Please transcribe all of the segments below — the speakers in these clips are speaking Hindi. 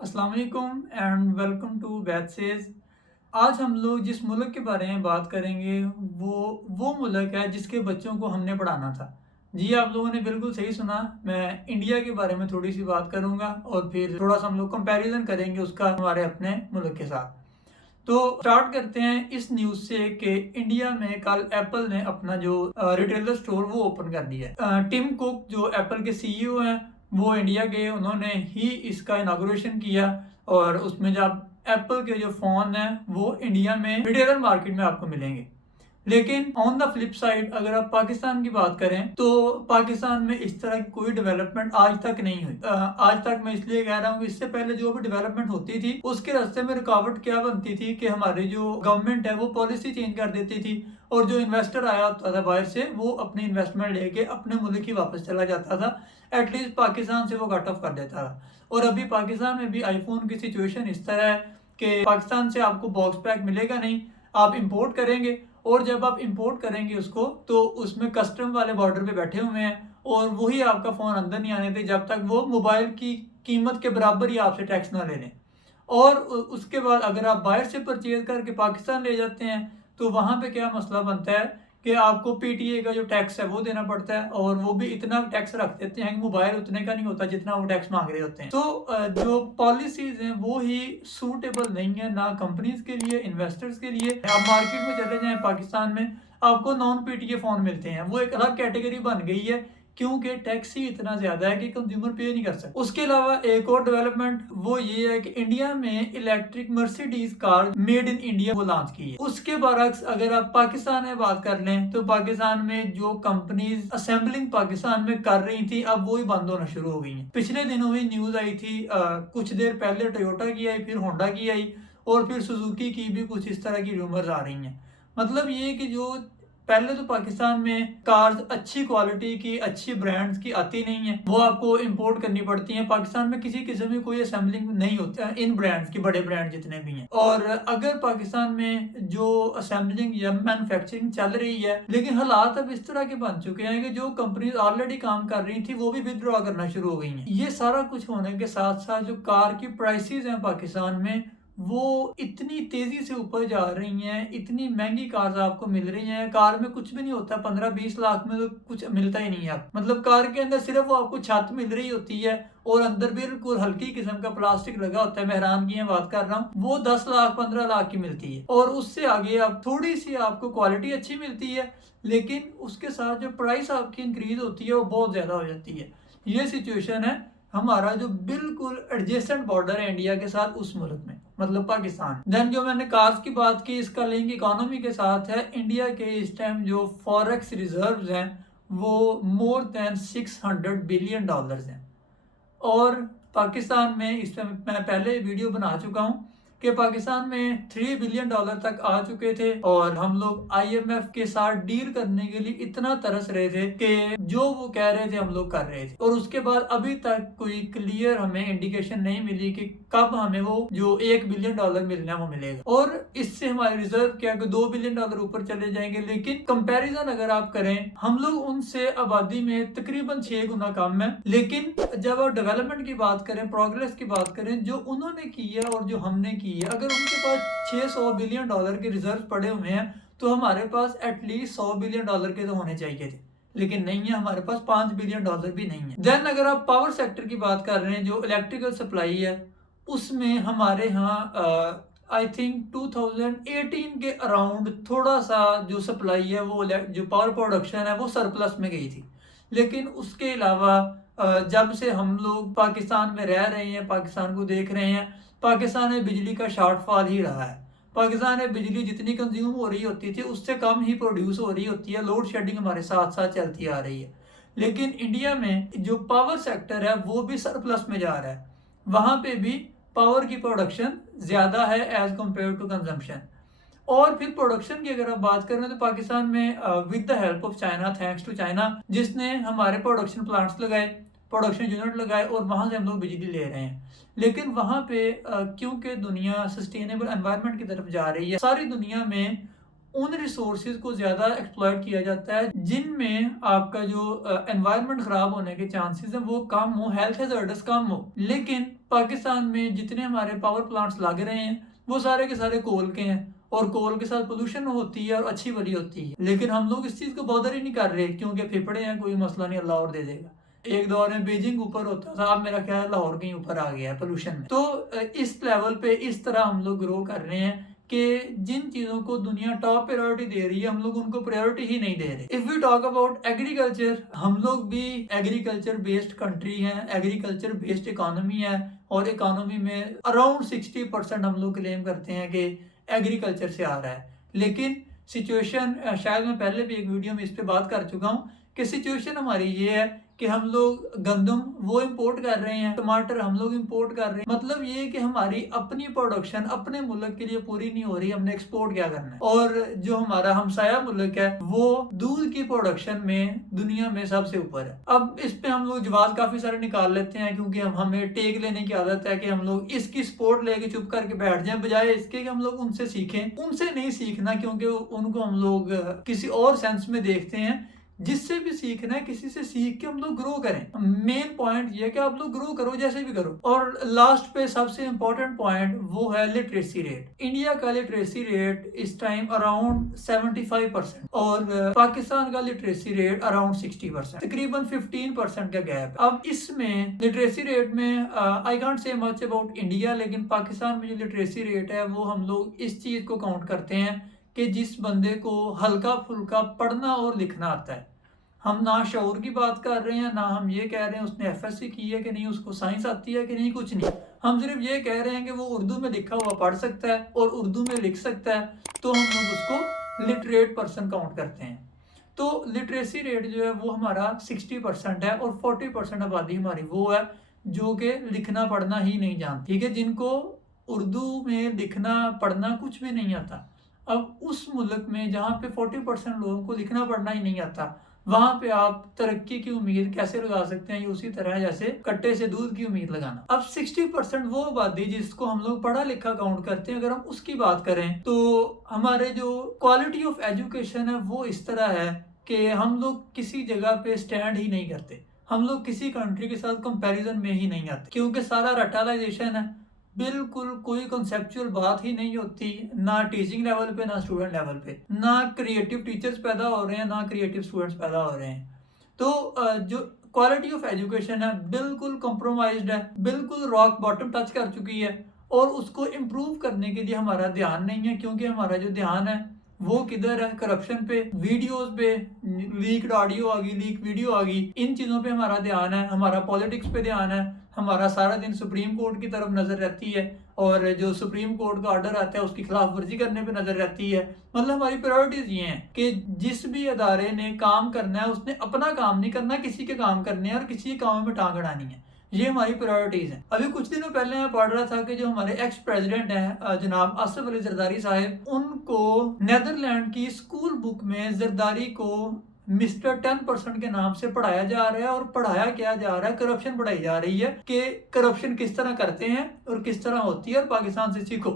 अस्सलाम वालेकुम and welcome to batch sage. आज हम लोग जिस मुल्क के बारे में बात करेंगे वो मुल्क है जिसके बच्चों को हमने पढ़ाना था। जी, आप लोगों ने बिल्कुल सही सुना। मैं इंडिया के बारे में थोड़ी सी बात करूंगा और फिर थोड़ा सा हम लोग कंपैरिजन करेंगे उसका हमारे अपने मुल्क के साथ। तो स्टार्ट करते हैं इस न्यूज़ से कि इंडिया में कल एप्पल ने अपना जो रिटेलर स्टोर वो ओपन कर दिया है। टिम कुक जो एप्पल के सीईओ हैं वो इंडिया गए, उन्होंने ही इसका इनाग्रेशन किया और उसमें जब एप्पल के जो फ़ोन हैं वो इंडिया में रिटेलर मार्केट में आपको मिलेंगे। लेकिन ऑन द फ्लिप साइड अगर आप पाकिस्तान की बात करें तो पाकिस्तान में इस तरह की कोई डेवलपमेंट आज तक नहीं हुई। आज तक मैं इसलिए कह रहा हूँ कि इससे पहले जो भी डेवलपमेंट होती थी उसके रास्ते में रुकावट क्या बनती थी कि हमारी जो गवर्नमेंट है वो पॉलिसी चेंज कर देती थी और जो इन्वेस्टर आया होता था बाहर से वो अपनी इन्वेस्टमेंट लेके अपने मुल्क ही वापस चला जाता था। एटलीस्ट पाकिस्तान से वो कट ऑफ कर देता था। और अभी पाकिस्तान में भी आईफोन की सिचुएशन इस तरह है कि पाकिस्तान से आपको बॉक्स पैक मिलेगा नहीं, आप इंपोर्ट करेंगे और जब आप इंपोर्ट करेंगे उसको तो उसमें कस्टम वाले बॉर्डर पे बैठे हुए हैं और वही आपका फ़ोन अंदर नहीं आने देते जब तक वो मोबाइल की कीमत के बराबर ही आपसे टैक्स ना ले लें। और उसके बाद अगर आप बाहर से परचेज करके पाकिस्तान ले जाते हैं तो वहाँ पे क्या मसला बनता है कि आपको पीटीए का जो टैक्स है वो देना पड़ता है और वो भी इतना टैक्स रख देते हैं कि मोबाइल उतने का नहीं होता जितना वो टैक्स मांग रहे होते हैं। तो जो पॉलिसीज हैं वो ही सूटेबल नहीं है ना कंपनीज के लिए, इन्वेस्टर्स के लिए। आप मार्केट में चले जाएं पाकिस्तान में आपको नॉन पीटीए फोन मिलते हैं, वो एक अलग कैटेगरी बन गई है क्योंकि टैक्स ही इतना ज्यादा है कि कंज्यूमर पे नहीं कर सकता। उसके अलावा एक और डेवलपमेंट वो ये है कि इंडिया में electric Mercedes car made in India वो लॉन्च की है। उसके बरक्स अगर आप पाकिस्तान में बात कर लें तो पाकिस्तान में जो कंपनीज असेंबलिंग पाकिस्तान में कर रही थी अब वो ही बंद होना शुरू हो गई हैं। पिछले दिनों ही न्यूज आई थी, कुछ देर पहले टोयोटा की आई, फिर होंडा की आई और फिर सुजुकी की भी कुछ इस तरह की रूमर्स आ रही हैं। मतलब ये कि जो पहले तो पाकिस्तान में कार्स अच्छी क्वालिटी की, अच्छी ब्रांड्स की आती नहीं है, वो आपको इंपोर्ट करनी पड़ती हैं। पाकिस्तान में किसी किस्म की कोई असेंबलिंग नहीं होता इन ब्रांड्स की, बड़े ब्रांड जितने भी हैं। और अगर पाकिस्तान में जो असेंबलिंग या मैन्युफैक्चरिंग चल रही है, लेकिन हालात अब इस तरह के बन चुके हैं कि जो कंपनीज ऑलरेडी काम कर रही थी वो भी विदड्रॉ करना शुरू हो गई हैं। ये सारा कुछ होने के साथ साथ जो कार की प्राइसेस हैं पाकिस्तान में वो इतनी तेजी से ऊपर जा रही हैं, इतनी महंगी कार्स आपको मिल रही हैं। कार में कुछ भी नहीं होता, 15-20 लाख में तो कुछ मिलता ही नहीं है। मतलब कार के अंदर सिर्फ वो आपको छत मिल रही होती है और अंदर बिल्कुल हल्की किस्म का प्लास्टिक लगा होता है। मैं हैरान की बात कर रहा हूँ, वो 10 लाख 15 लाख की मिलती है और उससे आगे अब थोड़ी सी आपको क्वालिटी अच्छी मिलती है लेकिन उसके साथ जो प्राइस आपकी इंक्रीज होती है वो बहुत ज्यादा हो जाती है। ये सिचुएशन है हमारा जो बिल्कुल एडजेसेंट बॉर्डर है इंडिया के साथ उस मुल्क में, मतलब पाकिस्तान। देन जो मैंने कार्स की बात की, इसका लिंक इकोनॉमी के साथ है। इंडिया के इस टाइम जो फॉरेक्स रिजर्व्स हैं वो मोर देन $600 बिलियन हैं। और पाकिस्तान में इस टाइम मैं पहले वीडियो बना चुका हूँ कि पाकिस्तान में $3 बिलियन तक आ चुके थे और हम लोग आईएमएफ के साथ डील करने के लिए इतना तरस रहे थे कि जो वो कह रहे थे हम लोग कर रहे थे। और उसके बाद अभी तक कोई क्लियर हमें इंडिकेशन नहीं मिली कि कब हमें वो जो $1 बिलियन मिलना वो मिलेगा। और इससे हमारे रिजर्व क्या $2 बिलियन ऊपर चले जाएंगे। लेकिन कंपैरिजन अगर आप करें, हम लोग उनसे आबादी में तकरीबन 6 गुना कम है। लेकिन जब आप डेवलपमेंट की बात करें, प्रोग्रेस की बात करें, जो उन्होंने की है और जो हमने की है, अगर उनके पास $600 बिलियन के रिजर्व पड़े हुए हैं तो हमारे पास एटलीस्ट $100 बिलियन के तो होने चाहिए थे, लेकिन नहीं है। हमारे पास $5 बिलियन भी नहीं है। देन अगर आप पावर सेक्टर की बात कर रहे हैं, जो इलेक्ट्रिकल सप्लाई है, उसमें हमारे यहाँ आई थिंक 2018 के अराउंड थोड़ा सा जो सप्लाई है वो जो पावर प्रोडक्शन है वो सरप्लस में गई थी। लेकिन उसके अलावा जब से हम लोग पाकिस्तान में रह रहे हैं, पाकिस्तान को देख रहे हैं, पाकिस्तान में बिजली का शॉर्टफॉल ही रहा है। पाकिस्तान में बिजली जितनी कंज्यूम हो रही होती थी उससे कम ही प्रोड्यूस हो रही होती है। लोड शेडिंग हमारे साथ साथ चलती आ रही है। लेकिन इंडिया में जो पावर सेक्टर है वो भी सरप्लस में जा रहा है। वहाँ पे भी पावर की प्रोडक्शन ज़्यादा है एज कम्पेयर टू कंजम्पशन। और फिर प्रोडक्शन की अगर आप बात करें तो पाकिस्तान में with the help of China, thanks to China, जिसने हमारे प्रोडक्शन प्लांट्स लगाए, प्रोडक्शन यूनिट लगाए और वहाँ से हम लोग बिजली ले रहे हैं। लेकिन वहाँ पे क्योंकि दुनिया सस्टेनेबल एनवायरनमेंट की तरफ जा रही है, सारी दुनिया में उन रिसोर्सेज को ज़्यादा एक्सप्लॉइट किया जाता है जिनमें आपका जो एनवायरनमेंट ख़राब होने के चांसेस हैं वो कम हो, हेल्थ हैजर्ड्स कम हो। लेकिन पाकिस्तान में जितने हमारे पावर प्लांट्स लग रहे हैं वो सारे के सारे कोल के हैं, और कोल के साथ पोल्यूशन होती है और अच्छी भली होती है, लेकिन हम लोग इस चीज़ को बॉदर ही नहीं कर रहे क्योंकि फेफड़े हैं, कोई मसला नहीं, अल्लाह और दे देगा। एक दौर में बीजिंग ऊपर होता था, अब मेरा ख्याल है लाहौर कहीं ऊपर आ गया है पोल्यूशन में। तो इस लेवल पे इस तरह हम लोग ग्रो कर रहे हैं कि जिन चीज़ों को दुनिया टॉप प्रायोरिटी दे रही है हम लोग उनको प्रायोरिटी ही नहीं दे रहे। If we talk about agriculture, हम लोग भी एग्रीकल्चर बेस्ड कंट्री हैं, एग्रीकल्चर बेस्ड इकोनॉमी है, और इकोनॉमी में अराउंड 60% हम लोग क्लेम करते हैं कि एग्रीकल्चर से आ रहा है। लेकिन सिचुएशन, शायद मैं पहले भी एक वीडियो में इस पे बात कर चुका हूँ कि सिचुएशन हमारी ये है कि हम लोग गंदम वो इंपोर्ट कर रहे हैं, टमाटर हम लोग इंपोर्ट कर रहे हैं। मतलब ये कि हमारी अपनी प्रोडक्शन अपने मुल्क के लिए पूरी नहीं हो रही, हमने एक्सपोर्ट क्या करना है। और जो हमारा हमसाया मुल्क है वो दूध की प्रोडक्शन में दुनिया में सबसे ऊपर है। अब इस पे हम लोग जवाब काफी सारे निकाल लेते हैं क्योंकि हमें टेक लेने की आदत है कि हम लोग इसकी सपोर्ट लेके चुप करके बैठ जाएं, बजाय इसके कि हम लोग उनसे सीखें। उनसे नहीं सीखना क्योंकि उनको हम लोग किसी और सेंस में देखते हैं। जिससे भी सीखना है किसी से सीख के हम लोग ग्रो करें। मेन पॉइंट ये है कि आप लोग ग्रो करो जैसे भी करो। और लास्ट पे सबसे इंपॉर्टेंट पॉइंट वो है लिटरेसी रेट। इंडिया का लिटरेसी रेट इस टाइम अराउंड 75% और पाकिस्तान का लिटरेसी रेट अराउंड 60%, तकरीबन 15% का गैप। अब इसमें लिटरेसी रेट में I can't say much about India, लेकिन पाकिस्तान में जो लिटरेसी रेट है वो हम लोग इस चीज को काउंट करते हैं कि जिस बंदे को हल्का फुल्का पढ़ना और लिखना आता है। हम ना शऊर की बात कर रहे हैं, ना हम ये कह रहे हैं उसने एफएससी की है कि नहीं, उसको साइंस आती है कि नहीं, कुछ नहीं। हम सिर्फ ये कह रहे हैं कि वो उर्दू में लिखा हुआ पढ़ सकता है और उर्दू में लिख सकता है, तो हम लोग उसको लिटरेट पर्सन काउंट करते हैं। तो लिटरेसी रेट जो है वो हमारा 60% है, और 40% आबादी हमारी वो है जो कि लिखना पढ़ना ही नहीं जानती, ठीक है, जिनको उर्दू में लिखना पढ़ना कुछ भी नहीं आता। अब उस मुल्क में जहाँ पे 40% लोगों को लिखना पढ़ना ही नहीं आता, वहां पे आप तरक्की की उम्मीद कैसे लगा सकते हैं? ये उसी तरह जैसे कट्टे से दूध की उम्मीद लगाना। अब 60% वो आबादी जिसको हम लोग पढ़ा लिखा काउंट करते हैं, अगर हम उसकी बात करें तो हमारे जो क्वालिटी ऑफ एजुकेशन है वो इस तरह है कि हम लोग किसी जगह पे स्टैंड ही नहीं करते, हम लोग किसी कंट्री के साथ कंपैरिजन में ही नहीं आते, क्योंकि सारा रटालाइजेशन है, बिल्कुल कोई कॉन्सेप्चुअल बात ही नहीं होती, ना टीचिंग लेवल पे ना स्टूडेंट लेवल पे, ना क्रिएटिव टीचर्स पैदा हो रहे हैं ना क्रिएटिव स्टूडेंट्स पैदा हो रहे हैं। तो जो क्वालिटी ऑफ एजुकेशन है बिल्कुल कॉम्प्रोमाइज्ड है, बिल्कुल रॉक बॉटम टच कर चुकी है, और उसको इम्प्रूव करने के लिए हमारा ध्यान नहीं है, क्योंकि हमारा जो ध्यान है वो किधर है? करप्शन पे, वीडियोस पे, लीक्ड ऑडियो आ गई, लीक वीडियो आ गई, इन चीज़ों पे हमारा ध्यान है, हमारा पॉलिटिक्स पे ध्यान है, हमारा सारा दिन सुप्रीम कोर्ट की तरफ नजर रहती है, और जो सुप्रीम कोर्ट का ऑर्डर आता है उसकी खिलाफ वर्जी करने पे नजर रहती है। मतलब हमारी प्रायोरिटीज ये हैं कि जिस भी अदारे ने काम करना है उसने अपना काम नहीं करना, किसी के काम करने हैं और किसी के काम में टांग अड़ानी है। ये हमारी प्रायोरिटीज हैं। अभी कुछ दिनों पहले मैं पढ़ रहा था कि जो हमारे एक्स प्रेसिडेंट हैं जनाब आसिफ अली जरदारी साहब, उनको नेदरलैंड की स्कूल बुक में जरदारी को मिस्टर 10% के नाम से पढ़ाया जा रहा है, और पढ़ाया क्या जा रहा है? करप्शन पढ़ाई जा रही है कि करप्शन किस तरह करते हैं और किस तरह होती है, और पाकिस्तान से सीखो।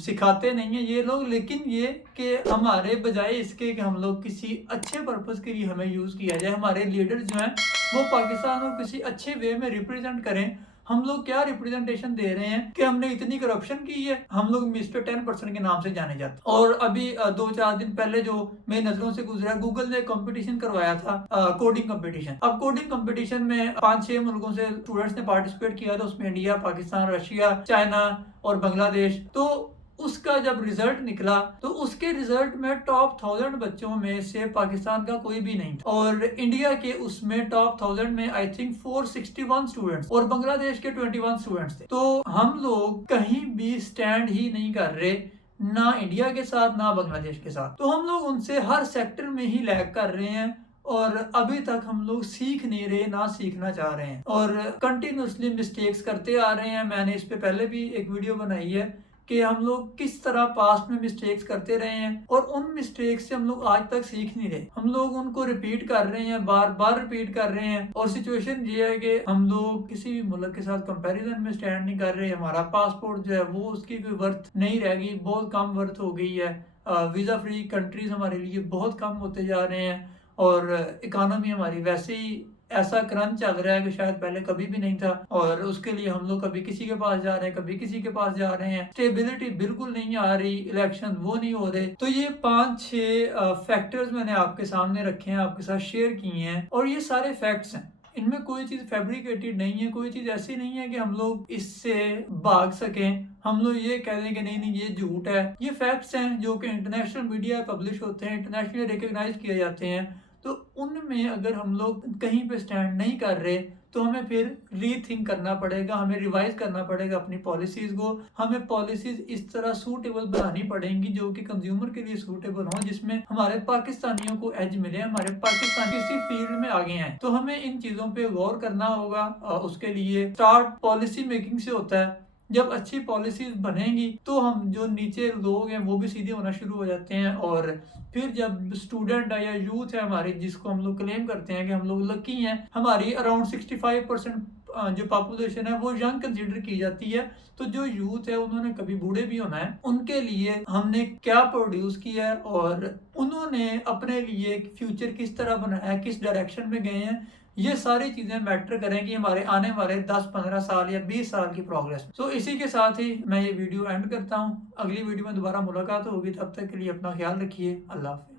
सिखाते नहीं है ये लोग, लेकिन ये कि हमारे बजाय इसके कि हम लोग किसी अच्छे पर्पस के लिए हमें यूज किया जाए, हमारे लीडर जो हैं वो पाकिस्तान को किसी अच्छे वे में रिप्रेजेंट करें। हम लोग क्या रिप्रेजेंटेशन दे रहे हैं कि हमने इतनी करप्शन की है, हम लोग मिस्टर 10% के नाम से जाने जाते। और अभी 2-4 दिन पहले जो मेरी नजरों से गुजरा, गूगल ने कंपटीशन करवाया था, कोडिंग कंपटीशन। अब कोडिंग कंपटीशन में 5-6 मुल्कों से स्टूडेंट्स ने पार्टिसिपेट किया था, उसमें इंडिया, पाकिस्तान, रशिया, चाइना और बांग्लादेश। तो उसका जब रिजल्ट निकला तो उसके रिजल्ट में टॉप 1000 बच्चों में से पाकिस्तान का कोई भी नहीं था, और इंडिया के उसमें टॉप 1000 में आई थिंक 461 स्टूडेंट्स और बांग्लादेश के 21 स्टूडेंट्स थे। तो हम लोग कहीं भी स्टैंड ही नहीं कर रहे, ना इंडिया के साथ ना बांग्लादेश के साथ। तो हम लोग उनसे हर सेक्टर में ही लैग कर रहे हैं, और अभी तक हम लोग सीख नहीं रहे, ना सीखना चाह रहे हैं, और कंटिन्यूसली मिस्टेक्स करते आ रहे हैं। मैंने इस पे पहले भी एक वीडियो बनाई है कि हम लोग किस तरह पास्ट में मिस्टेक्स करते रहे हैं, और उन मिस्टेक्स से हम लोग आज तक सीख नहीं रहे, हम लोग उनको रिपीट कर रहे हैं, बार बार रिपीट कर रहे हैं। और सिचुएशन ये है कि हम लोग किसी भी मुल्क के साथ कंपैरिजन में स्टैंड नहीं कर रहे। हमारा पासपोर्ट जो है वो उसकी कोई वर्थ नहीं रह गई, बहुत कम वर्थ हो गई है। वीज़ा फ्री कंट्रीज हमारे लिए बहुत कम होते जा रहे हैं, और इकानमी हमारी वैसे ही ऐसा क्रंच चल रहा है कि शायद पहले कभी भी नहीं था, और उसके लिए हम लोग कभी किसी के पास जा रहे हैं, कभी किसी के पास जा रहे हैं, स्टेबिलिटी बिल्कुल नहीं आ रही, इलेक्शन वो नहीं हो रहे। तो ये 5-6 फैक्टर्स मैंने आपके सामने रखे हैं, आपके साथ शेयर किए हैं, और ये सारे फैक्ट्स हैं। इनमें कोई चीज़ फैब्रिकेटेड नहीं है, कोई चीज़ ऐसी नहीं है कि हम लोग इससे भाग सकें, हम लोग ये कह दें कि नहीं नहीं ये झूठ है। ये फैक्ट्स हैं जो कि इंटरनेशनल मीडिया पब्लिश होते हैं, इंटरनेशनली रिकग्नाइज किए जाते हैं। तो उनमें अगर हम लोग कहीं पे स्टैंड नहीं कर रहे तो हमें फिर रीथिंक करना पड़ेगा, हमें रिवाइज करना पड़ेगा अपनी पॉलिसीज़ को। हमें पॉलिसीज़ इस तरह सूटेबल बनानी पड़ेंगी जो कि कंज्यूमर के लिए सूटेबल हों, जिसमें हमारे पाकिस्तानियों को एज मिले, हमारे पाकिस्तान किसी फील्ड में आगे हैं। तो हमें इन चीज़ों पे गौर करना होगा। उसके लिए स्टार्ट पॉलिसी मेकिंग से होता है। जब अच्छी पॉलिसीज बनेंगी तो हम जो नीचे लोग हैं वो भी सीधे होना शुरू हो जाते हैं, और फिर जब स्टूडेंट है या यूथ है हमारी, जिसको हम लोग क्लेम करते हैं कि हम लोग लकी हैं, हमारी अराउंड 65% जो पॉपुलेशन है वो यंग कंसिडर की जाती है। तो जो यूथ है उन्होंने कभी बूढ़े भी होना है, उनके लिए हमने क्या प्रोड्यूस किया है और उन्होंने अपने लिए फ्यूचर किस तरह बनाया है, किस डायरेक्शन में गए हैं, ये सारी चीजें मैटर करेंगी हमारे आने वाले 10-15 साल या 20 साल की प्रोग्रेस। तो इसी के साथ ही मैं ये वीडियो एंड करता हूँ। अगली वीडियो में दोबारा मुलाकात होगी, तब तक के लिए अपना ख्याल रखिए। अल्लाह हाफिज़।